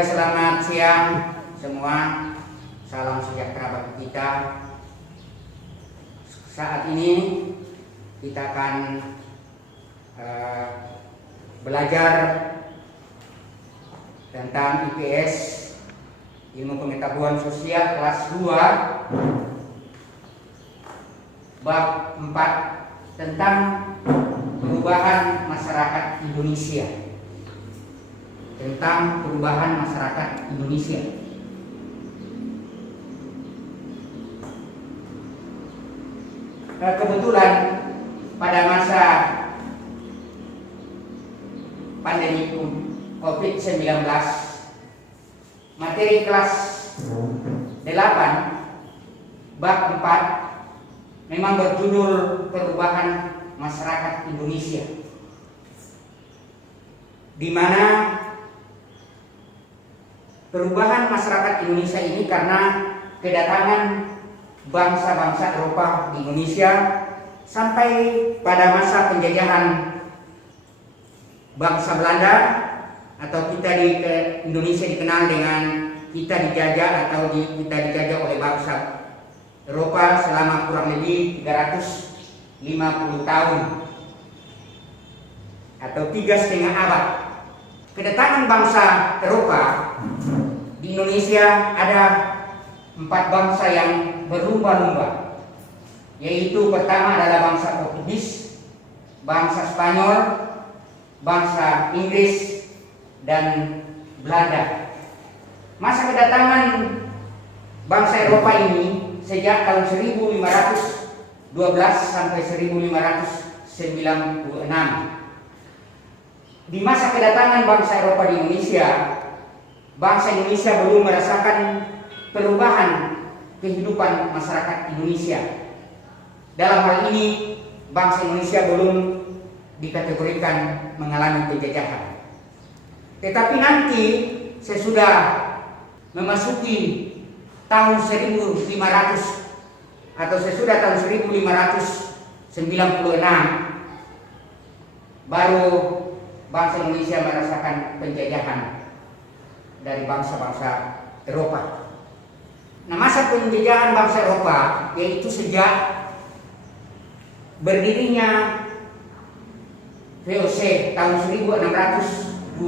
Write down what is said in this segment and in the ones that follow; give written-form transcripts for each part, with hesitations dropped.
Ya, selamat siang semua. Salam sejahtera bagi kita. Saat ini kita akan belajar tentang IPS, Ilmu Pengetahuan Sosial kelas 2, bab 4 tentang perubahan masyarakat Indonesia. Tentang perubahan masyarakat Indonesia. Kebetulan pada masa pandemi COVID-19, materi kelas 8 bab 4 memang berjudul perubahan masyarakat Indonesia, di mana perubahan masyarakat Indonesia ini karena kedatangan bangsa-bangsa Eropa di Indonesia sampai pada masa penjajahan bangsa Belanda, atau kita di Indonesia dikenal dengan kita dijajah atau kita dijajah oleh bangsa Eropa selama kurang lebih 350 tahun atau 3,5 abad. Kedatangan bangsa Eropa di Indonesia ada 4 bangsa yang berlumba-lumba, yaitu pertama adalah bangsa Portugis, bangsa Spanyol, bangsa Inggris, dan Belanda. Masa kedatangan bangsa Eropa ini sejak tahun 1512 sampai 1596. Di masa kedatangan bangsa Eropa di Indonesia, bangsa Indonesia belum merasakan perubahan kehidupan masyarakat Indonesia. Dalam hal ini, bangsa Indonesia belum dikategorikan mengalami penjajahan. Tetapi nanti sesudah memasuki tahun 1500 atau sesudah tahun 1596, baru bangsa Indonesia merasakan penjajahan dari bangsa-bangsa Eropa. Nah, masa penjajahan bangsa Eropa yaitu sejak berdirinya VOC tahun 1602,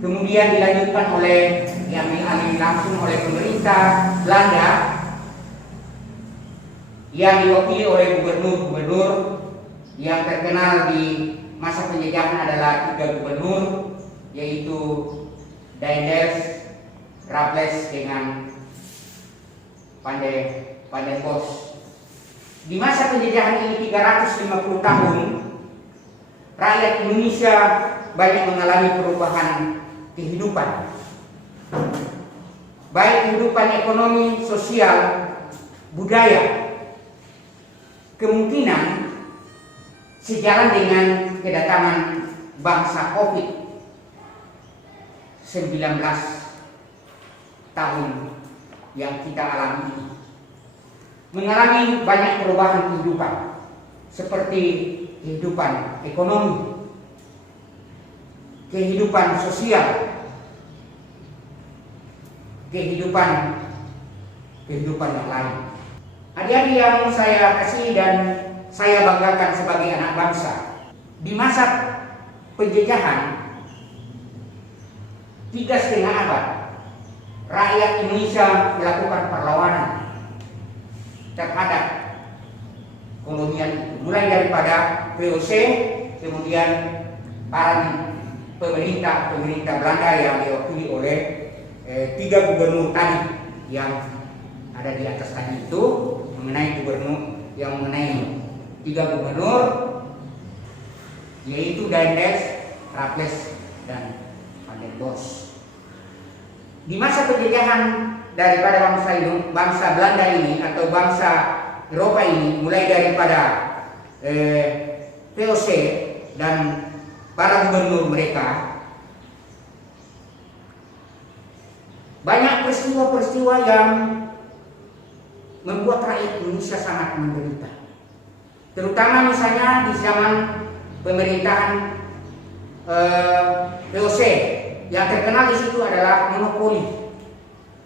kemudian dilanjutkan oleh diambil alih langsung oleh pemerintah Belanda yang diwakili oleh gubernur-gubernur yang terkenal di masa penjajahan adalah 3 gubernur, yaitu Daendels, Raffles, dengan Pandenbosch. Di masa penjajahan ini 350 tahun, rakyat Indonesia banyak mengalami perubahan kehidupan, baik kehidupan ekonomi, sosial, budaya. Kemungkinan sejalan dengan kedatangan bangsa COVID-19 tahun yang kita alami ini, mengalami banyak perubahan kehidupan, seperti kehidupan ekonomi, kehidupan sosial, kehidupan yang lain. Adik-adik yang saya kasih dan saya banggakan sebagai anak bangsa, di masa penjajahan 3,5 abad, rakyat Indonesia melakukan perlawanan terhadap kolonial itu, mulai daripada VOC, kemudian para pemerintah Belanda yang diwakili oleh 3 gubernur tadi yang ada di atas tadi itu, mengenai 3 gubernur, yaitu Daendels, Raffles, dan Pandenbosch. Di masa penjajahan daripada bangsa Belanda ini atau bangsa Eropa ini, mulai daripada VOC dan para gubernur mereka, banyak peristiwa-peristiwa yang membuat rakyat Indonesia sangat menderita. Terutama misalnya di zaman pemerintahan VOC yang terkenal di situ adalah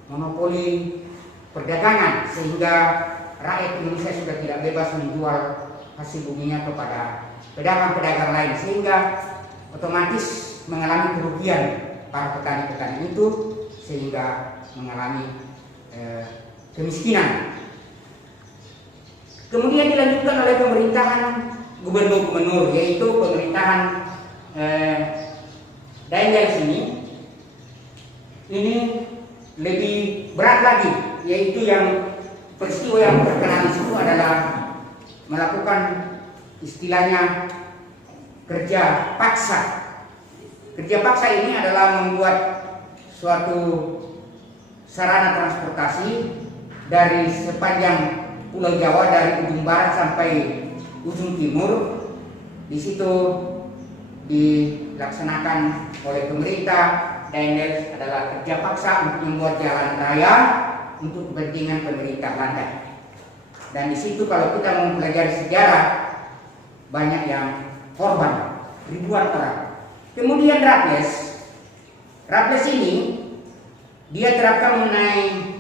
monopoli perdagangan, sehingga rakyat Indonesia sudah tidak bebas menjual hasil buminya kepada pedagang-pedagang lain, sehingga otomatis mengalami kerugian para petani-petani itu, sehingga mengalami kemiskinan. Kemudian dilanjutkan oleh pemerintahan gubernur-gubernur, yaitu pemerintahan Daniels ini lebih berat lagi, yaitu yang peristiwa yang terkenal di situ adalah melakukan istilahnya kerja paksa. Kerja paksa ini adalah membuat suatu sarana transportasi dari sepanjang Pulau Jawa, dari ujung barat sampai ujung timur. Di situ dilaksanakan oleh pemerintah Daniels adalah kerja paksa untuk membuat jalan raya untuk kepentingan pemerintah Belanda. Dan di situ kalau kita mempelajari sejarah, banyak yang korban, ribuan orang. Kemudian Raffles ini dia terapkan mengenai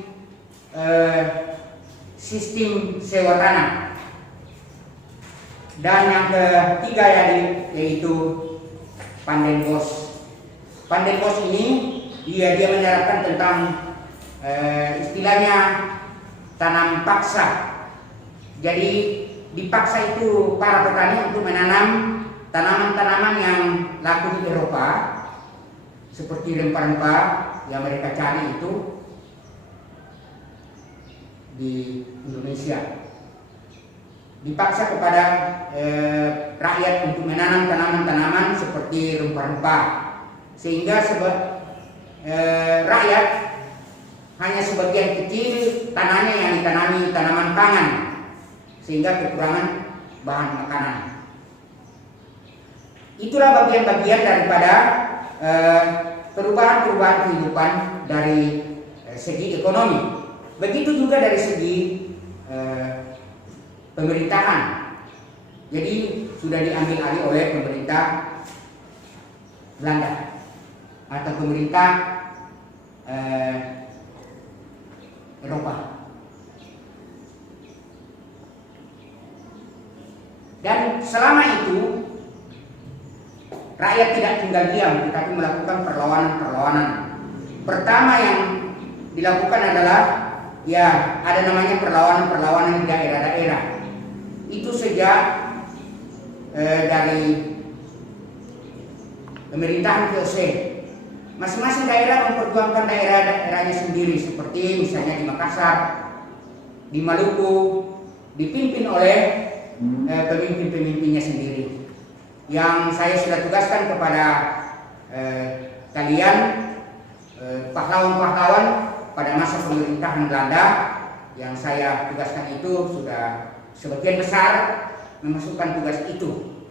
sistem sewa tanah. Dan yang ketiga yaitu Pandenbos. Pandenbos ini dia menerapkan tentang istilahnya tanam paksa. Jadi dipaksa itu para petani untuk menanam tanaman-tanaman yang laku di Eropa, seperti rempah-rempah yang mereka cari itu di Indonesia. Dipaksa kepada rakyat untuk menanam tanaman-tanaman seperti rempah-rempah, sehingga rakyat hanya sebagian kecil tanahnya yang ditanami tanaman pangan, sehingga kekurangan bahan makanan. Itulah bagian-bagian daripada perubahan-perubahan kehidupan dari segi ekonomi. Begitu juga dari segi pemerintahan. Jadi sudah diambil alih oleh pemerintah Belanda atau pemerintah Eropa. Dan selama itu rakyat tidak tinggal diam, tetapi melakukan perlawanan-perlawanan. Pertama yang dilakukan adalah ada namanya perlawanan-perlawanan di daerah-daerah. Itu sejak dari pemerintahan VOC. Masing-masing daerah memperjuangkan daerah-daerahnya sendiri, seperti misalnya di Makassar, di Maluku, dipimpin oleh pemimpin-pemimpinnya sendiri. Yang saya sudah tugaskan kepada kalian, pahlawan-pahlawan pada masa pemerintahan Belanda, yang saya tugaskan itu sudah sebagian besar memasukkan tugas itu,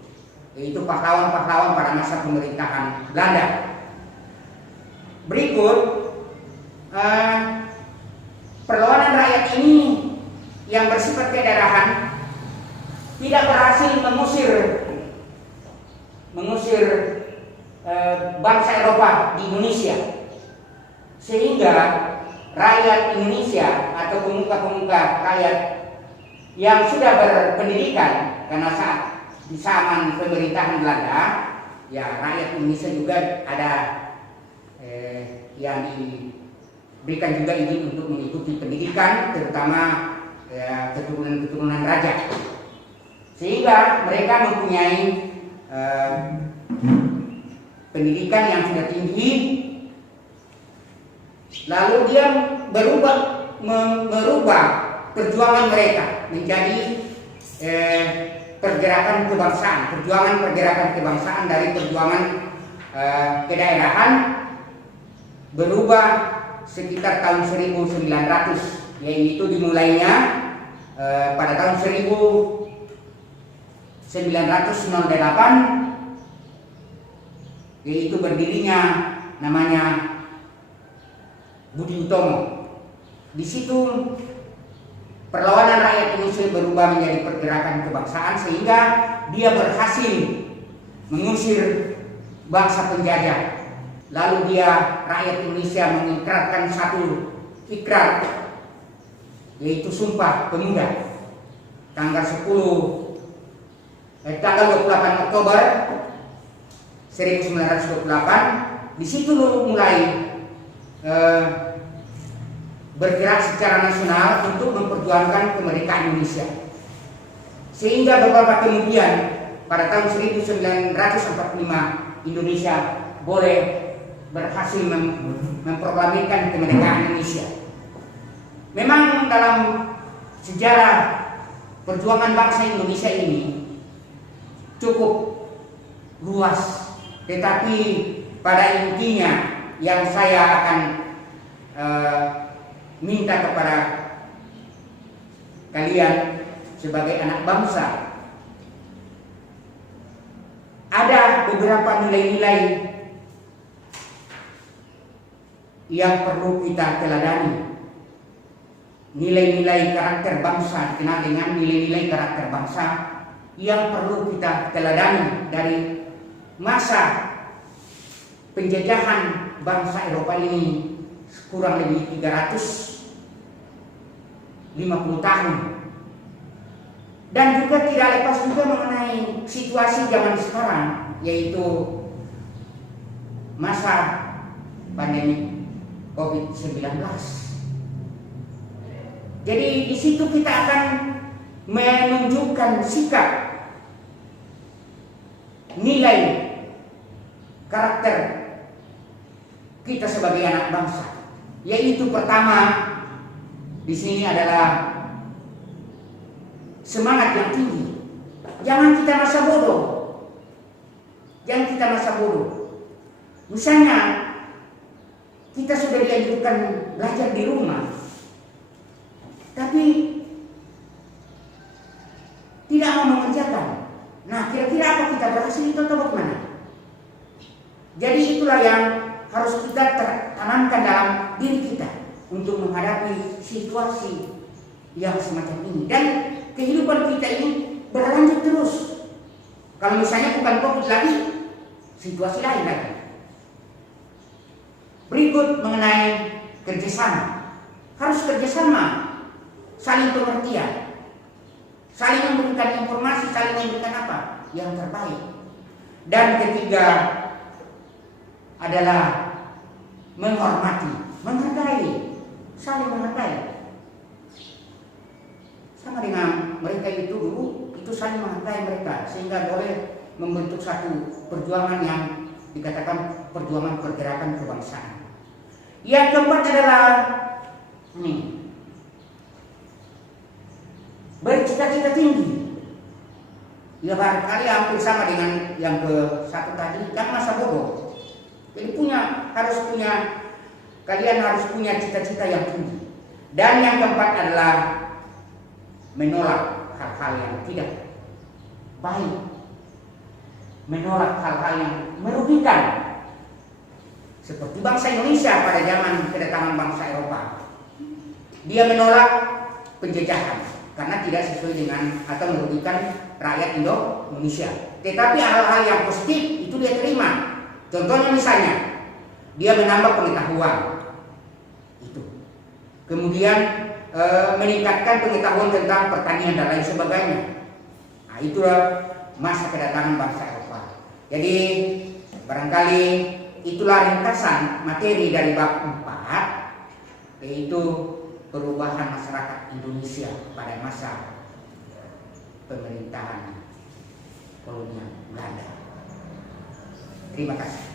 yaitu pahlawan-pahlawan pada masa pemerintahan Belanda. Berikut perlawanan rakyat ini yang bersifat kedaerahan tidak berhasil mengusir bangsa Eropa di Indonesia, sehingga rakyat Indonesia atau pemuka-pemuka rakyat yang sudah berpendidikan, karena saat di zaman pemerintahan Belanda, ya rakyat Indonesia juga ada yang diberikan juga izin untuk mengikuti pendidikan, terutama keturunan-keturunan raja, sehingga mereka mempunyai pendidikan yang sudah tinggi. Lalu dia merubah perjuangan mereka menjadi pergerakan kebangsaan dari perjuangan kedaerahan, berubah sekitar tahun 1900, yaitu dimulainya pada tahun 1908, yaitu berdirinya namanya Budi Utomo. Di situ perlawanan rakyat Indonesia berubah menjadi pergerakan kebangsaan, sehingga dia berhasil mengusir bangsa penjajah. lalu dia rakyat Indonesia mengikrarkan satu ikrar, yaitu Sumpah Pemuda tanggal 28 Oktober 1928. Di situ mulai bergerak secara nasional untuk memperjuangkan kemerdekaan Indonesia. Sehingga beberapa kemudian pada tahun 1945 Indonesia boleh berhasil memproklamirkan kemerdekaan Indonesia. Memang dalam sejarah perjuangan bangsa Indonesia ini cukup luas, tetapi pada intinya yang saya akan minta kepada kalian sebagai anak bangsa, ada beberapa nilai-nilai yang perlu kita teladani. Nilai-nilai karakter bangsa dikenal dengan nilai-nilai karakter bangsa yang perlu kita teladani dari masa penjajahan bangsa Eropa ini kurang lebih 350 tahun. Dan juga tidak lepas juga mengenai situasi zaman sekarang, yaitu masa pandemi COVID-19. Jadi di situ kita akan menunjukkan sikap, nilai, karakter kita sebagai anak bangsa. Yaitu pertama di sini adalah semangat yang tinggi. Jangan kita masa bodoh. Jangan kita masa bodoh. Misalnya kita sudah dianjurkan belajar di rumah, tapi tidak mau mengerjakan. Nah, kira-kira apa kita berhasil itu atau bagaimana? Jadi itulah yang harus kita tanamkan dalam diri kita untuk menghadapi situasi yang semacam ini. Dan kehidupan kita ini berlanjut terus. Kalau misalnya bukan COVID lagi, situasi lain lagi. Berikut mengenai kerjasama. Harus kerjasama, saling pengertian, saling memberikan informasi, saling memberikan apa yang terbaik. Dan ketiga adalah menghormati, menghargai, saling menghargai. Sama dengan mereka itu dulu, itu saling menghargai mereka sehingga boleh membentuk satu perjuangan yang dikatakan perjuangan pergerakan kebangsaan. Yang keempat adalah bercita-cita tinggi. Ya barangkali hampir sama dengan yang ke satu tadi, jangan masa bodoh. Jadi kalian harus punya cita-cita yang tinggi. Dan yang keempat adalah menolak hal-hal yang tidak baik, menolak hal-hal yang merugikan, seperti bangsa Indonesia pada zaman kedatangan bangsa Eropa. Dia menolak penjajahan karena tidak sesuai dengan atau merugikan rakyat Indonesia. Tetapi hal-hal yang positif itu dia terima. Contohnya misalnya dia menambah pengetahuan itu, kemudian meningkatkan pengetahuan tentang pertanian dan lain sebagainya. Nah, itulah masa kedatangan bangsa Eropa. Jadi barangkali itulah ringkasan materi dari bab 4, yaitu perubahan masyarakat Indonesia pada masa pemerintahan kolonial Belanda. Terima kasih.